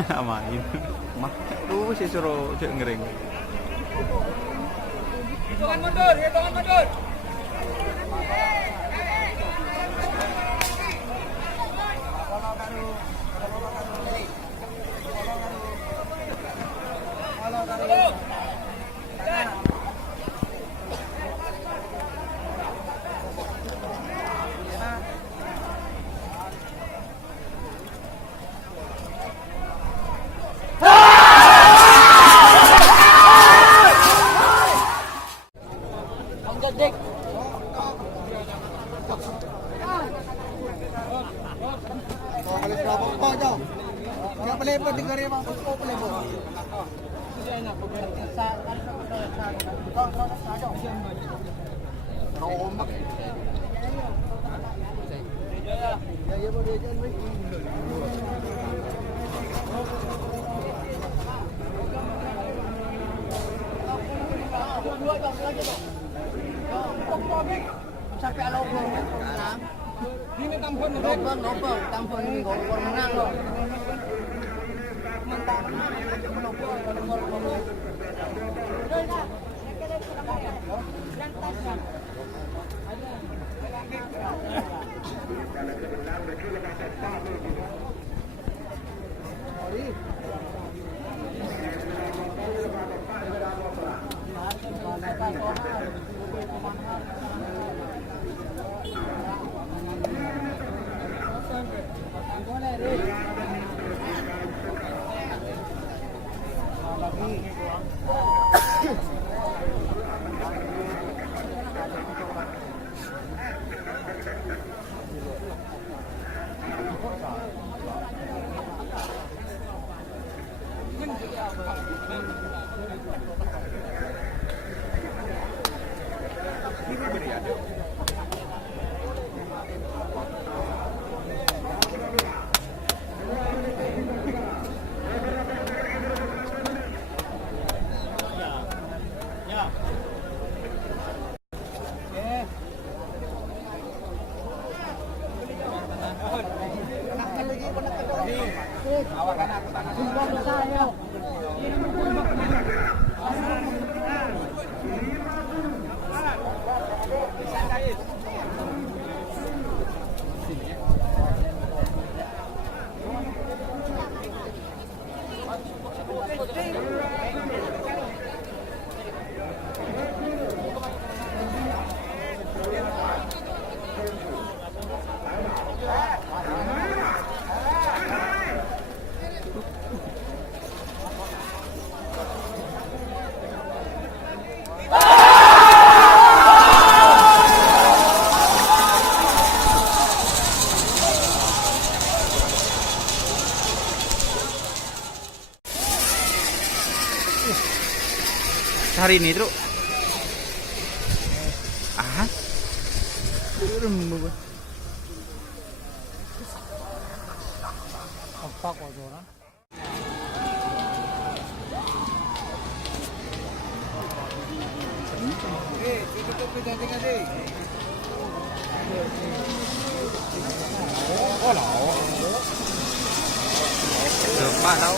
Main. Mah, tuh sih suruh cek ngering. Hitungan mundur, hitungan mundur. Dik. Alis berapa kau jauh? Enggak boleh berdengar ya bang, kau boleh bu. Sampai alau belum menang. Ini tampon tampon gol menang loh. Mentang. Hari ini Truk. Ah. Apa kau orang? Tutup pertandingan deh. Oh lah. Lupa tau.